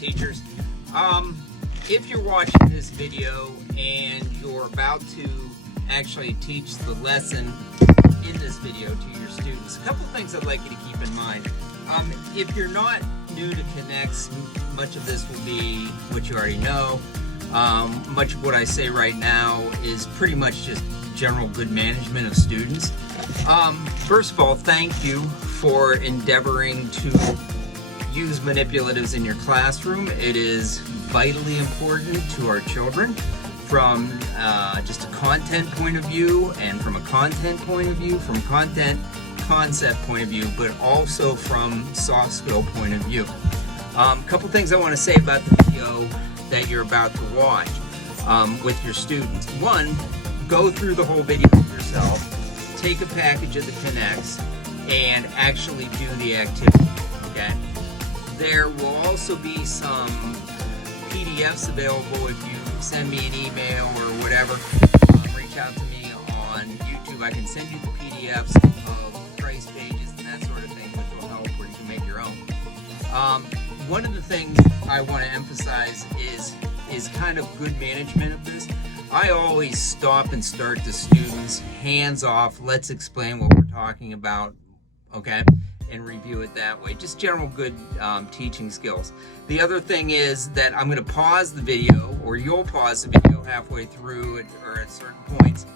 teachers. If you're watching this video and you're about to actually teach the lesson in this video to your students, a couple things I'd like you to keep in mind. If you're not new to KNEX, much of this will be what you already know. Much of what I say right now is pretty much just general good management of students. First of all, thank you for endeavoring to use manipulatives in your classroom. It is vitally important to our children from just a content point of view, and from a content point of view, from content concept point of view, but also from soft skill point of view. A couple things I want to say about the video that you're about to watch with your students. One, go through the whole video yourself, take a package of the KNEX, and actually do the activity, okay? There will also be some PDFs available if you send me an email or whatever. Reach out to me on YouTube. I can send you the PDFs of price pages and that sort of thing, which will help, where you can make your own. One of the things I want to emphasize is kind of good management of this. I always stop and start the students hands off. Let's explain what we're talking about, okay? And review it that way. Just general good teaching skills. The other thing is that I'm going to pause the video, or you'll pause the video halfway through or at certain points.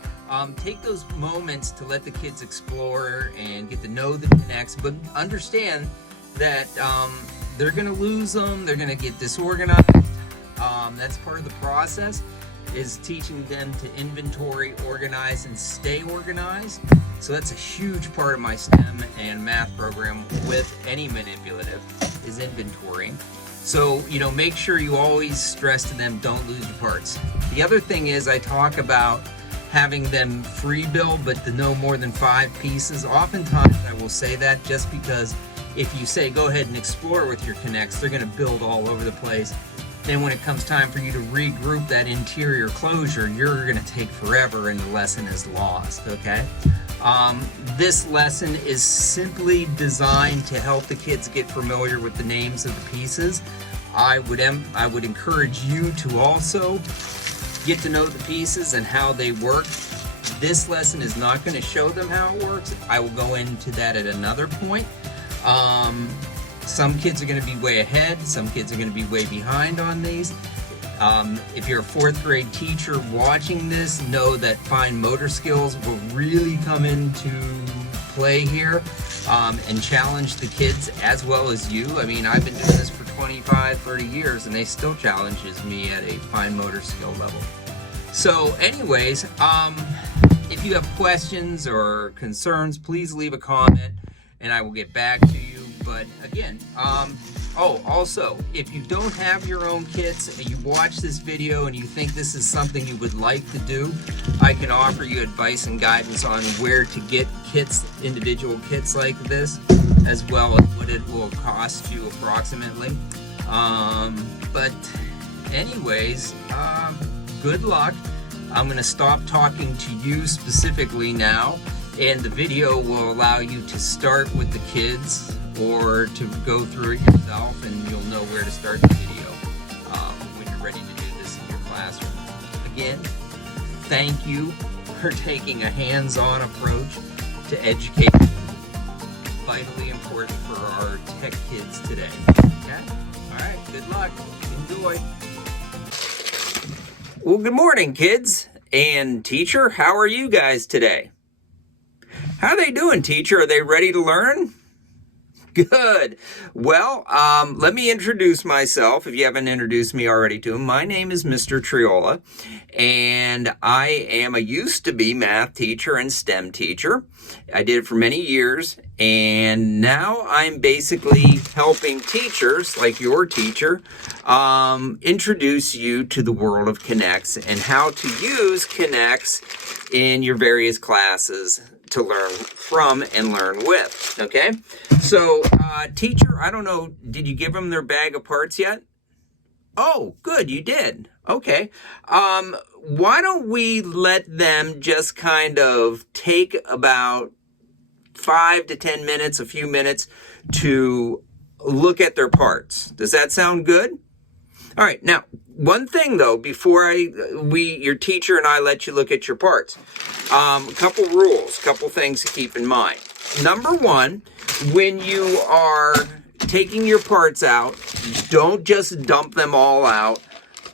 Take those moments to let the kids explore and get to know the KNEX, but understand that they're going to lose them, they're going to get disorganized. That's part of the process, is teaching them to inventory, organize, and stay organized. So that's a huge part of my STEM and math program with any manipulative, is inventorying. So, make sure you always stress to them, don't lose your parts. The other thing is, I talk about having them free build, but to no more than 5 pieces. Oftentimes I will say that just because if you say, go ahead and explore with your KNEX, they're gonna build all over the place. Then when it comes time for you to regroup that interior closure, you're gonna take forever and the lesson is lost, okay? This lesson is simply designed to help the kids get familiar with the names of the pieces. I would encourage you to also get to know the pieces and how they work. This lesson is not going to show them how it works. I will go into that at another point. Some kids are going to be way ahead. Some kids are going to be way behind on these. If you're a 4th grade teacher watching this, know that fine motor skills will really come into play here and challenge the kids as well as you. I mean, I've been doing this for 25, 30 years and they still challenges me at a fine motor skill level. So anyways, if you have questions or concerns, please leave a comment and I will get back to you. But again, also, if you don't have your own kits and you watch this video and you think this is something you would like to do, I can offer you advice and guidance on where to get kits, individual kits like this, as well as what it will cost you approximately. But anyways, good luck. I'm going to stop talking to you specifically now, and the video will allow you to start with the kids or to go through it yourself, and you'll know where to start the video when you're ready to do this in your classroom. Again, thank you for taking a hands-on approach to education. Vitally important for our tech kids today. Okay? All right, good luck. Enjoy. Well, good morning, kids and teacher. How are you guys today? How are they doing, teacher? Are they ready to learn? Good. Well, let me introduce myself if you haven't introduced me already to him. My name is Mr. Triola, and I am a used-to-be math teacher and STEM teacher. I did it for many years, and now I'm basically helping teachers, like your teacher, introduce you to the world of KNEX and how to use KNEX in your various classes to learn from and learn with, okay? So, teacher, I don't know, did you give them their bag of parts yet? Oh, good, you did. Okay. Why don't we let them just kind of take about 5 to 10 minutes, a few minutes, to look at their parts. Does that sound good? All right, now, one thing though, before your teacher and I let you look at your parts, a couple rules, couple things to keep in mind. Number one, when you are taking your parts out, don't just dump them all out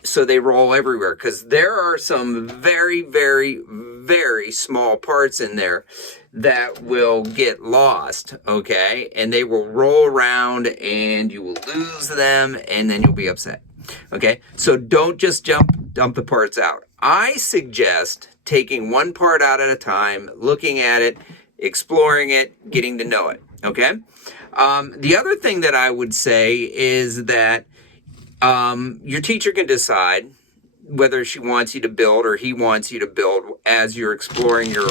so they roll everywhere, because there are some very, very, very small parts in there that will get lost, okay? And they will roll around and you will lose them and then you'll be upset, okay? So don't just dump the parts out. I suggest taking one part out at a time, looking at it, exploring it, getting to know it, okay? The other thing that I would say is that your teacher can decide whether she wants you to build or he wants you to build as you're exploring your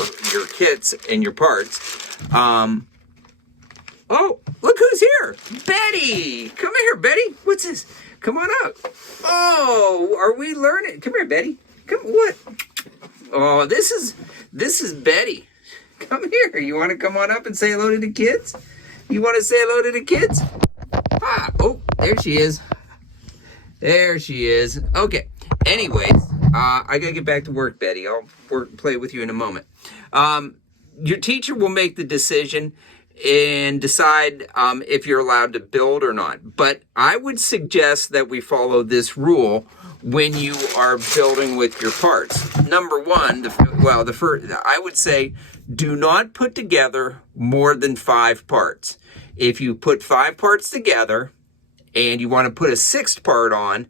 kits and your parts. Oh, look who's here. Betty. Come here, Betty. What's this? Come on up. Oh, are we learning? Come here, Betty. Come, what? Oh, this is Betty. Come here. You want to come on up and say hello to the kids? You want to say hello to the kids? Ah, oh, there she is. There she is. Okay. Anyways, I gotta get back to work, Betty. I'll play with you in a moment. Your teacher will make the decision and decide if you're allowed to build or not. But I would suggest that we follow this rule when you are building with your parts. Number one, the first, I would say, do not put together more than 5 parts. If you put 5 parts together and you want to put a 6th part on,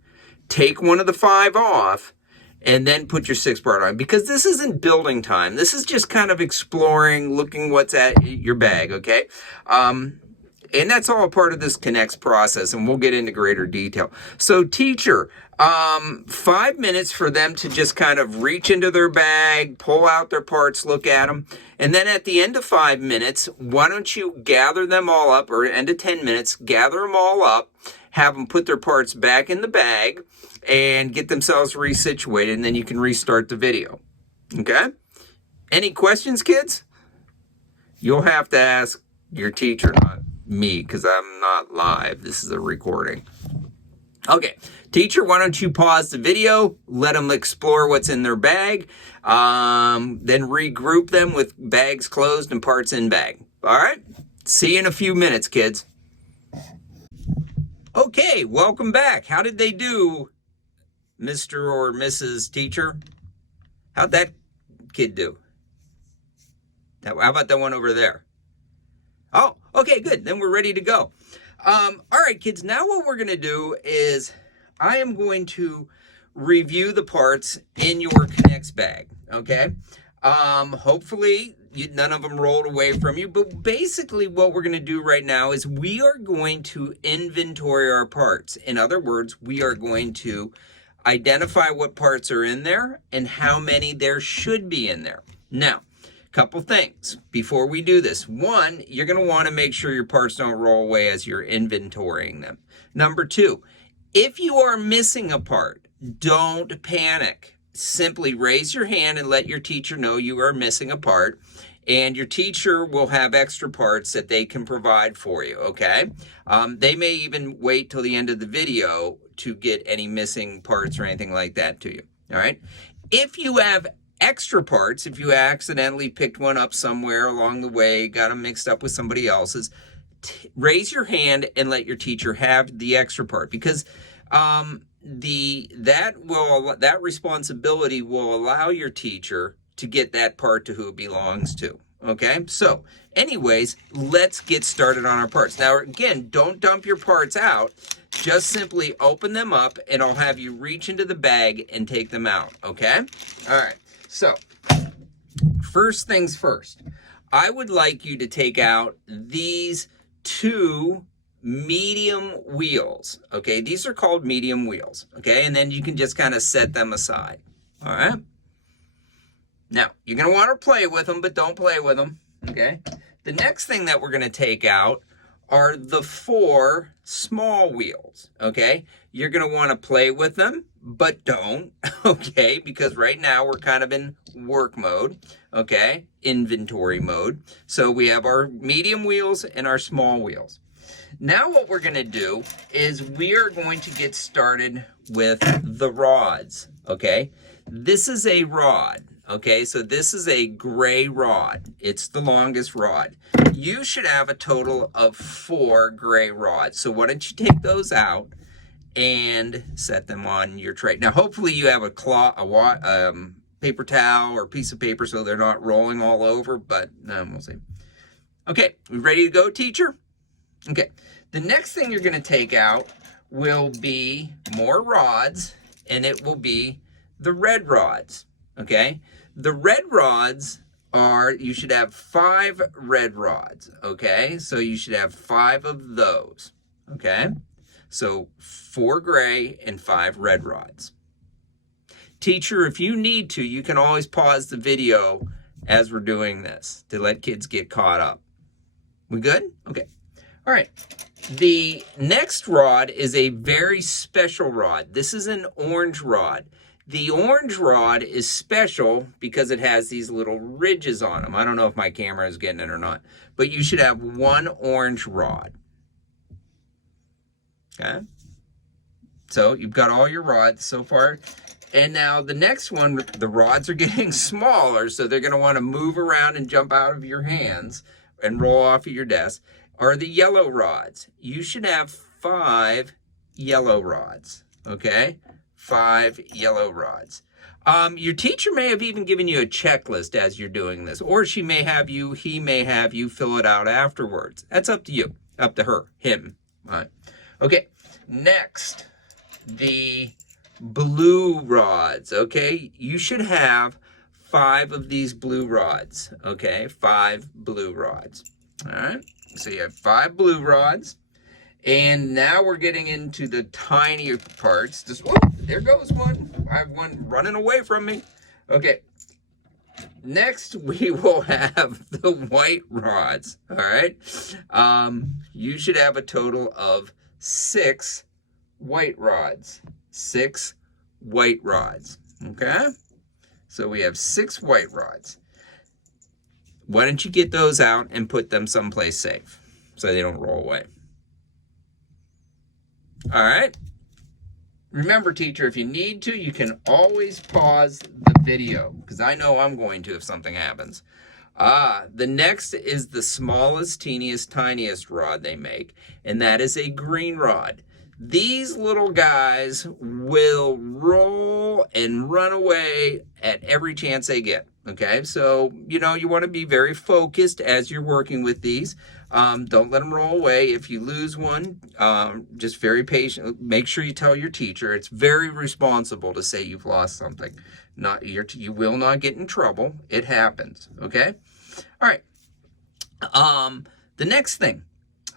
take one of the 5 off and then put your 6th part on, because this isn't building time. This is just kind of exploring, looking what's at your bag, okay? And that's all a part of this KNEX process, and we'll get into greater detail. So teacher, 5 minutes for them to just kind of reach into their bag, pull out their parts, look at them. And then at the end of 5 minutes, why don't you gather them all up, or end of 10 minutes, gather them all up, have them put their parts back in the bag, and get themselves resituated, and then you can restart the video. Okay? Any questions, kids? You'll have to ask your teacher, not me, because I'm not live. This is a recording. Okay, teacher, why don't you pause the video, let them explore what's in their bag, then regroup them with bags closed and parts in bag. All right? See you in a few minutes, kids. Okay, welcome back. How did they do, Mr. or Mrs. Teacher? How'd that kid do? How about that one over there? Oh, okay, good. Then we're ready to go. All right, kids, now what we're going to do is I am going to review the parts in your KNEX bag, okay? Hopefully none of them rolled away from you, but basically what we're going to do right now is we are going to inventory our parts. In other words, we are going to identify what parts are in there and how many there should be in there. Now, couple things before we do this. One, you're going to want to make sure your parts don't roll away as you're inventorying them. Number 2, if you are missing a part, don't panic. Simply raise your hand and let your teacher know you are missing a part, and your teacher will have extra parts that they can provide for you, okay? They may even wait till the end of the video to get any missing parts or anything like that to you, all right? If you have extra parts, if you accidentally picked one up somewhere along the way, got them mixed up with somebody else's, raise your hand and let your teacher have the extra part, because that responsibility will allow your teacher to get that part to who it belongs to. Okay, so anyways, let's get started on our parts. Now, again, don't dump your parts out. Just simply open them up and I'll have you reach into the bag and take them out. Okay, all right. So, first things first, I would like you to take out these 2 medium wheels, okay? These are called medium wheels, okay? And then you can just kind of set them aside, all right? Now, you're going to want to play with them, but don't play with them, okay? The next thing that we're going to take out are the 4 small wheels, okay? You're going to want to play with them, but don't, okay? Because right now we're kind of in work mode, okay? Inventory mode. So we have our medium wheels and our small wheels. Now what we're going to do is we are going to get started with the rods, okay? This is a rod, okay? So this is a gray rod. It's the longest rod. You should have a total of 4 gray rods. So why don't you take those out and set them on your tray. Now hopefully you have a paper towel or piece of paper so they're not rolling all over, but we'll see. Okay, we ready to go, teacher? Okay, the next thing you're going to take out will be more rods, and it will be the red rods, okay? The red rods are, you should have 5 red rods, okay? So you should have 5 of those, okay? So 4 gray and 5 red rods. Teacher, if you need to, you can always pause the video as we're doing this to let kids get caught up. We good? Okay. All right. The next rod is a very special rod. This is an orange rod. The orange rod is special because it has these little ridges on them. I don't know if my camera is getting it or not, but you should have 1 orange rod. Okay. So you've got all your rods so far. And now the next one, the rods are getting smaller, so they're going to want to move around and jump out of your hands and roll off of your desk, are the yellow rods. You should have 5 yellow rods, okay? 5 yellow rods. Your teacher may have even given you a checklist as you're doing this, or he may have you fill it out afterwards. That's up to you, up to her, him. All right. Okay, next, the blue rods, okay? You should have 5 of these blue rods, okay? 5 blue rods, all right? So you have 5 blue rods, and now we're getting into the tinier parts. Whoop, there goes one. I have one running away from me. Okay, next we will have the white rods, all right? You should have a total of 6 white rods. 6 white rods, okay? So we have 6 white rods. Why don't you get those out and put them someplace safe so they don't roll away? All right. Remember, teacher, if you need to, you can always pause the video, because I know I'm going to if something happens. The next is the smallest, teeniest, tiniest rod they make, and that is a green rod. These little guys will roll and run away at every chance they get, okay? So, you know, you want to be very focused as you're working with these. Don't let them roll away. If you lose one, just very patient. Make sure you tell your teacher. It's very responsible to say you've lost something. You will not get in trouble. It happens, okay? All right. The next thing.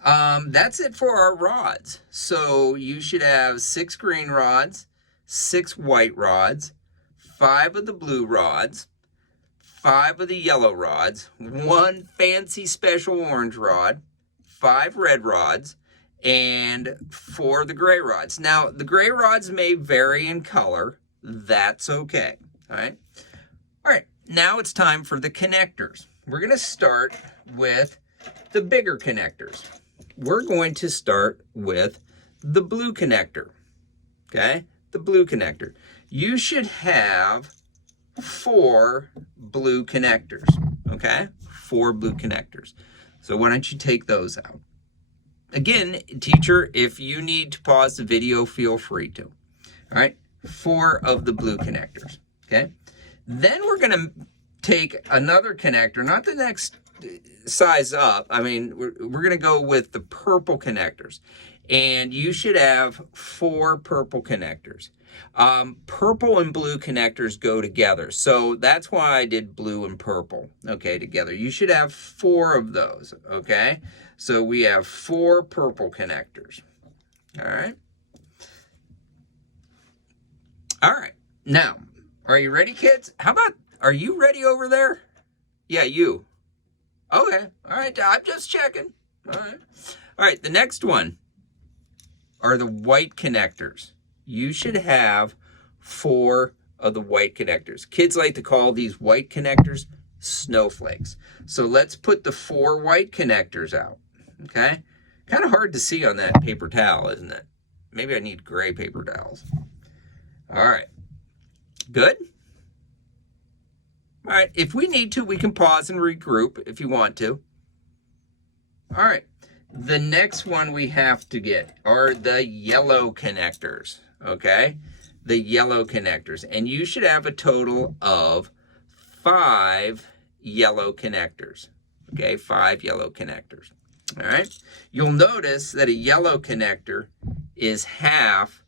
That's it for our rods. So you should have 6 green rods, 6 white rods, 5 of the blue rods, 5 of the yellow rods, 1 fancy special orange rod, 5 red rods, and 4 of the gray rods. Now, the gray rods may vary in color. That's okay. All right. All right. Now it's time for the connectors. We're going to start with the bigger connectors. We're going to start with the blue connector, okay? The blue connector. You should have 4 blue connectors, okay? 4 blue connectors. So why don't you take those out? Again, teacher, if you need to pause the video, feel free to. All right, 4 of the blue connectors, okay? Then we're going to take another connector, not the next size up. I mean, we're going to go with the purple connectors. And you should have 4 purple connectors. Purple and blue connectors go together. So that's why I did blue and purple, okay, together. You should have 4 of those, okay? So we have 4 purple connectors, all right? All right. Now, are you ready, kids? How about, are you ready over there? Yeah, you. Okay, all right, I'm just checking. All right, the next one are the white connectors. You should have 4 of the white connectors. Kids like to call these white connectors snowflakes. So let's put the 4 white connectors out, okay? Kind of hard to see on that paper towel, isn't it? Maybe I need gray paper towels. All right. Good? All right. If we need to, we can pause and regroup if you want to. All right. The next one we have to get are the yellow connectors, okay? The yellow connectors. And you should have a total of 5 yellow connectors, okay? 5 yellow connectors, all right? You'll notice that a yellow connector is half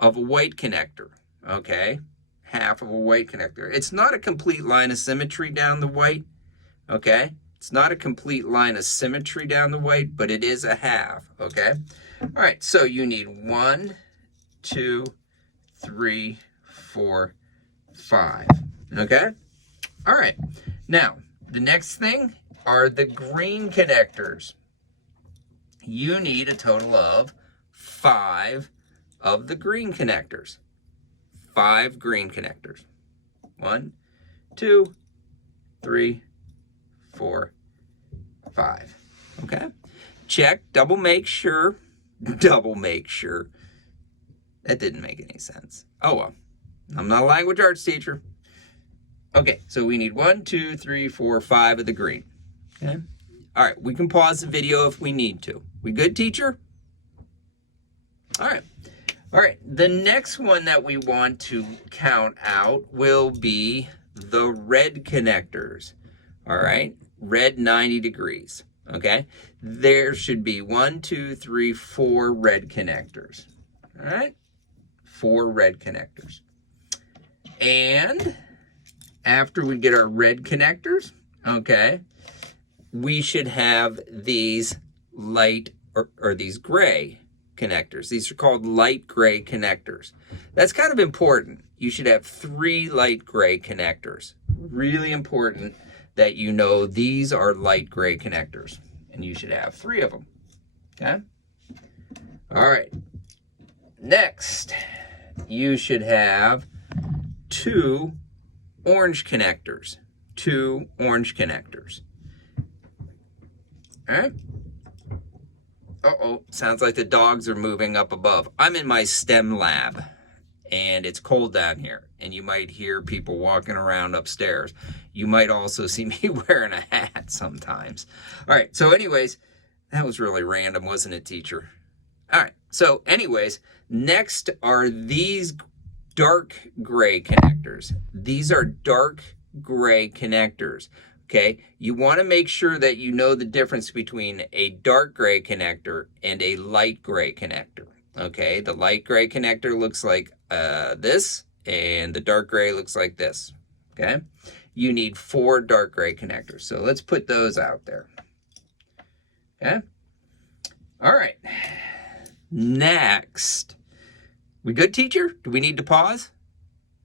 of a white connector, okay? Half of a white connector. It's not a complete line of symmetry down the white, okay? It's not a complete line of symmetry down the white, but it is a half, okay? All right, so you need 1, 2, 3, 4, 5, okay? All right, now, the next thing are the green connectors. You need a total of 5 of the green connectors. 5 green connectors. 1, 2, 3, 4, 5. Okay? Check, double make sure. Double make sure. That didn't make any sense. Oh well. I'm not a language arts teacher. Okay, so we need 1, 2, 3, 4, 5 of the green. Okay? All right, we can pause the video if we need to. We good, teacher? All right. All right, the next one that we want to count out will be the red connectors. All right, red 90 degrees, okay? There should be 1, 2, 3, 4 red connectors, all right? 4 red connectors. And after we get our red connectors, okay, we should have these light or these gray connectors. These are called light gray connectors. That's kind of important. You should have 3 light gray connectors. Really important that you know these are light gray connectors, and you should have 3 of them, okay? All right, next, you should have 2 orange connectors, 2 orange connectors, all right? Uh-oh, sounds like the dogs are moving up above. I'm in my STEM lab, and it's cold down here, and you might hear people walking around upstairs. You might also see me wearing a hat sometimes. All right, so anyways, that was really random, wasn't it, teacher? All right, so anyways, next are these dark gray connectors. These are dark gray connectors. Okay, you want to make sure that you know the difference between a dark gray connector and a light gray connector. Okay, the light gray connector looks like this, and the dark gray looks like this. Okay, you need 4 dark gray connectors. So let's put those out there. Okay, all right. Next, we good, teacher? Do we need to pause?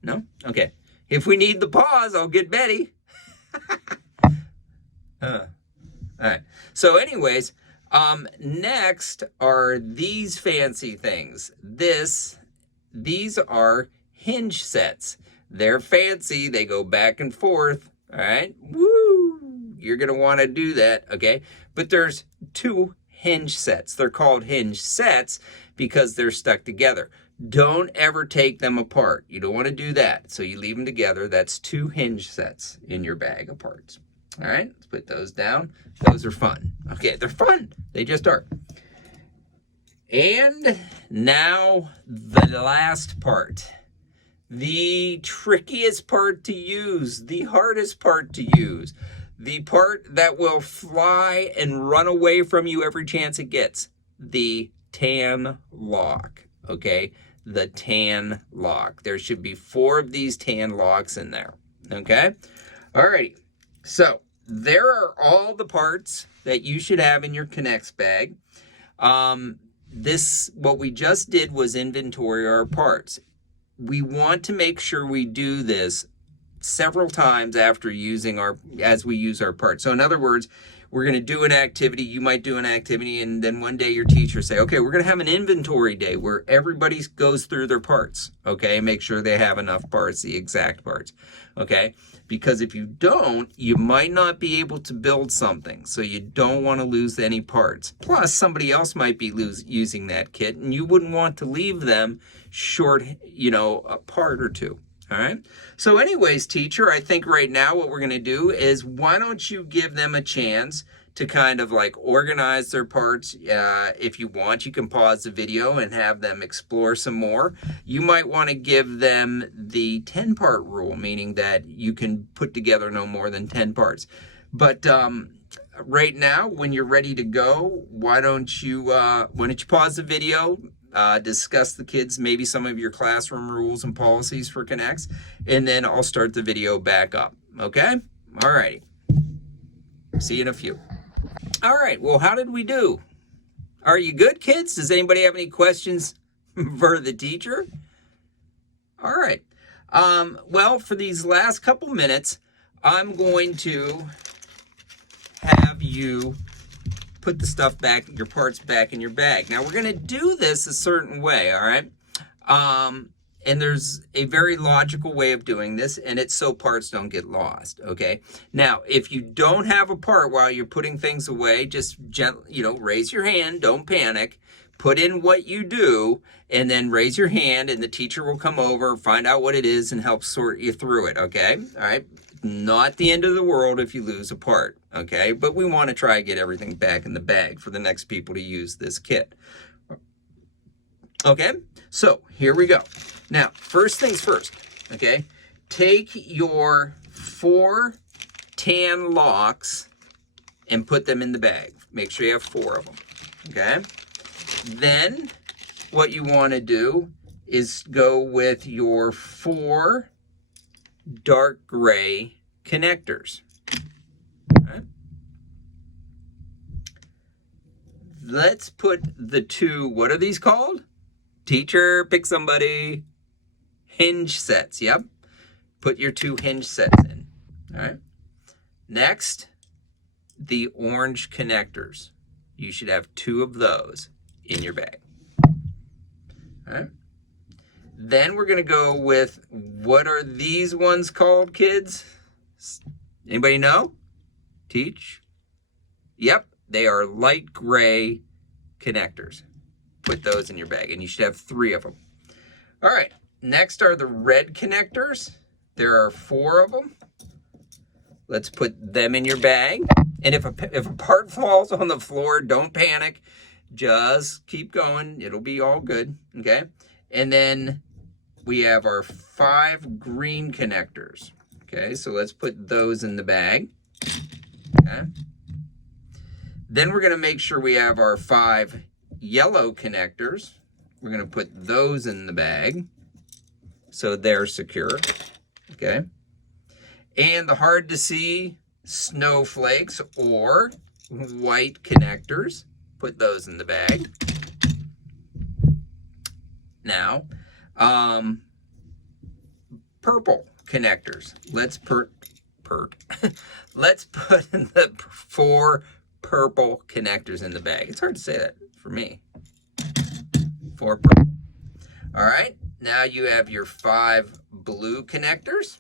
No? Okay. If we need the pause, I'll get Betty. All right. So anyways, next are these fancy things. These are hinge sets. They're fancy. They go back and forth. All right. Woo! You're going to want to do that. Okay. But there's 2 hinge sets. They're called hinge sets because they're stuck together. Don't ever take them apart. You don't want to do that. So you leave them together. That's 2 hinge sets in your bag of parts. All right, let's put those down. Those are fun. Okay, they're fun. They just are. And now the last part. The trickiest part to use. The hardest part to use. The part that will fly and run away from you every chance it gets. The tan lock. Okay, the tan lock. There should be 4 of these tan locks in there. Okay, all righty. So there are all the parts that you should have in your KNEX bag. What we just did was inventory our parts. We want to make sure we do this several times after as we use our parts. So in other words, we're going to do an activity. You might do an activity, and then one day your teacher say, okay, we're going to have an inventory day where everybody goes through their parts, okay? Make sure they have enough parts, the exact parts, okay? Because if you don't, you might not be able to build something, so you don't want to lose any parts. Plus, somebody else might be using that kit, and you wouldn't want to leave them short, you know, a part or two. All right. So anyways, teacher, I think right now what we're going to do is why don't you give them a chance to kind of like organize their parts. If you want, you can pause the video and have them explore some more. You might want to give them the 10-part rule, meaning that you can put together no more than 10 parts. But right now, when you're ready to go, why don't you pause the video, discuss the kids, maybe some of your classroom rules and policies for KNEX, and then I'll start the video back up, okay? All righty. See you in a few. All right, well, how did we do? Are you good, kids? Does anybody have any questions for the teacher? All right. Well, for these last couple minutes, I'm going to have you put the stuff back, your parts back in your bag. Now, we're going to do this a certain way, all right? And there's a very logical way of doing this, and it's so parts don't get lost, okay? Now, if you don't have a part while you're putting things away, just gently, you know, raise your hand, don't panic, put in what you do, and then raise your hand, and the teacher will come over, find out what it is, and help sort you through it, okay? All right? Not the end of the world if you lose a part, okay? But we want to try to get everything back in the bag for the next people to use this kit. Okay, so here we go. Now, first things first, okay? Take your 4 tan locks and put them in the bag. Make sure you have 4 of them, okay? Then what you want to do is go with your 4 dark gray connectors. Okay. Let's put the 2, what are these called? Teacher, pick somebody. Hinge sets, yep. Put your 2 hinge sets in, all right? Next, the orange connectors. You should have 2 of those in your bag, all right? Then we're going to go with, what are these ones called, kids? Anybody know? Teach? Yep, they are light gray connectors. Put those in your bag, and you should have 3 of them. All right, next are the red connectors. There are 4 of them. Let's put them in your bag. And if a part falls on the floor, don't panic. Just keep going. It'll be all good, okay? And then we have our 5 green connectors. Okay, so let's put those in the bag. Okay. Then we're going to make sure we have our 5 yellow connectors. We're going to put those in the bag so they're secure. Okay. And the hard to see snowflakes or white connectors, put those in the bag. Now, purple connectors. Let's let's put the 4 purple connectors in the bag. It's hard to say that for me. 4 purple. All right. Now you have your 5 blue connectors.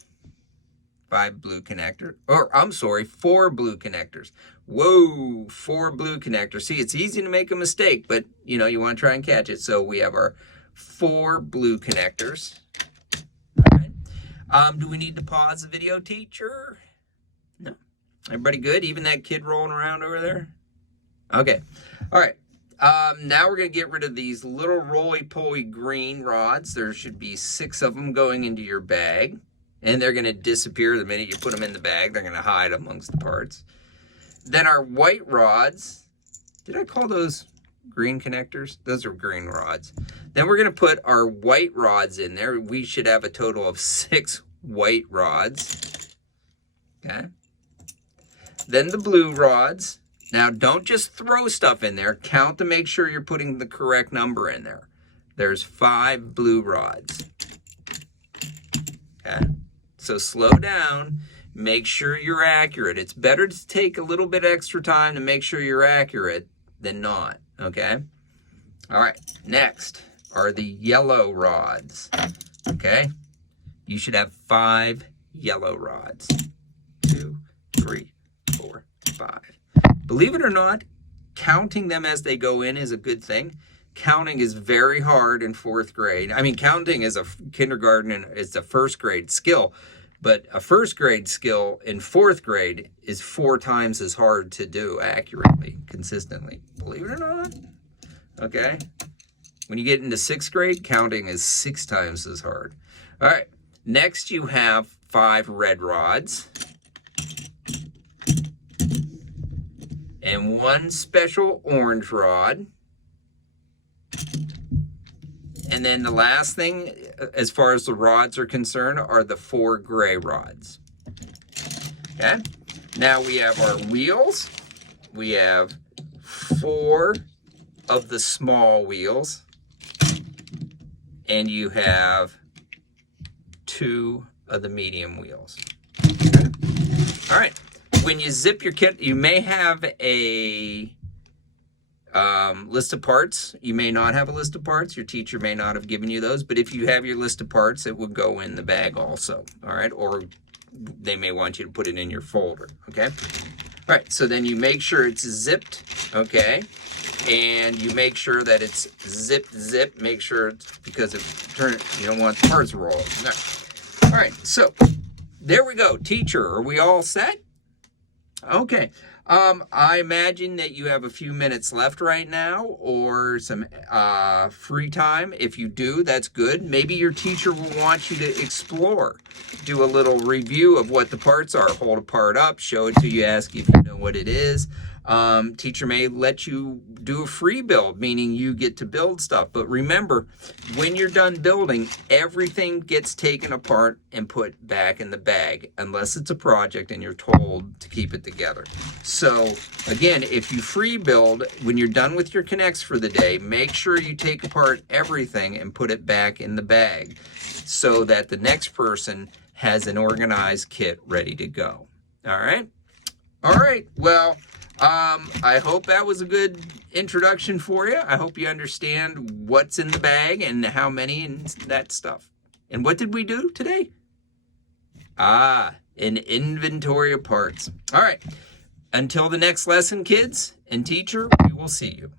5 blue connectors. Or, I'm sorry, 4 blue connectors. Whoa, 4 blue connectors. See, it's easy to make a mistake, but, you know, you want to try and catch it. So we have our 4 blue connectors. All right. Do we need to pause the video, teacher? No. Everybody good? Even that kid rolling around over there? Okay. All right. Now we're going to get rid of these little roly-poly green rods. There should be 6 of them going into your bag. And they're going to disappear the minute you put them in the bag. They're going to hide amongst the parts. Then our white rods. Did I call those green connectors? Those are green rods. Then we're going to put our white rods in there. We should have a total of 6 white rods. Okay. Then the blue rods. Now, don't just throw stuff in there. Count to make sure you're putting the correct number in there. There's 5 blue rods. Okay. So slow down. make sure you're accurate. It's better to take a little bit extra time to make sure you're accurate than not, okay? All right, next are the yellow rods, okay? You should have 5 yellow rods. 2, 3, 4, 5. Believe it or not, counting them as they go in is a good thing. Counting is very hard in 4th grade. I mean, counting is a kindergarten and it's a 1st grade skill, but a 1st grade skill in 4th grade is 4 times as hard to do accurately, consistently. Believe it or not. Okay? When you get into 6th grade, counting is 6 times as hard. All right. Next, you have 5 red rods. And 1 special orange rod. And then the last thing, as far as the rods are concerned, are the 4 gray rods. Okay? Now we have our wheels. We have 4 of the small wheels. And you have 2 of the medium wheels. Okay? All right. When you zip your kit, you may have a list of parts. You may not have a list of parts. Your teacher may not have given you those, but if you have your list of parts, it would go in the bag also, all right? Or they may want you to put it in your folder, okay? All right, so then you make sure it's zipped, okay? And you make sure that it's zip, make sure it's, because you don't want the parts to roll. All right, so there we go. Teacher, are we all set? Okay. I imagine that you have a few minutes left right now or some free time. If you do, that's good. Maybe your teacher will want you to explore. Do a little review of what the parts are. Hold a part up, show it to you, ask you if you know what it is. Teacher may let you do a free build, meaning you get to build stuff. But remember, when you're done building, everything gets taken apart and put back in the bag, unless it's a project and you're told to keep it together. So again, if you free build, when you're done with your KNEX for the day, make sure you take apart everything and put it back in the bag so that the next person has an organized kit ready to go. All right? All right, well, I hope that was a good introduction for you. I hope you understand what's in the bag and how many and that stuff. And what did we do today? An inventory of parts. All right. Until the next lesson, kids and teacher, we will see you.